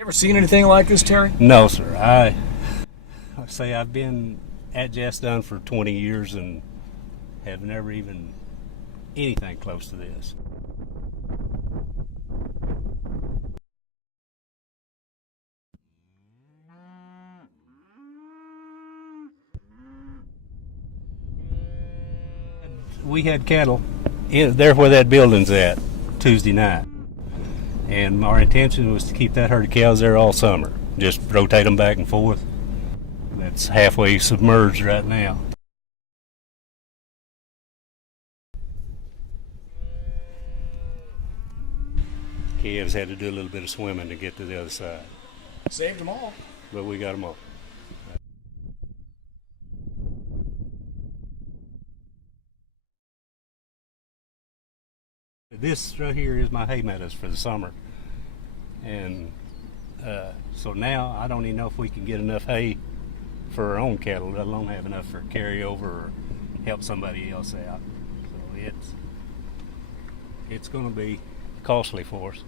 You ever seen anything like this, Terry? No, sir. I say I've been at Jasdun for 20 years and have never even anything close to this. We had cattle there where that building's at Tuesday night, and our intention was to keep that herd of cows there all summer, just rotate them back and forth. That's halfway submerged right now. Calves had to do a little bit of swimming to get to the other side. Saved them all. But we got them all. This right here is my hay meadows for the summer. And so now I don't even know if we can get enough hay for our own cattle, let alone have enough for carryover or help somebody else out. So it's going to be costly for us.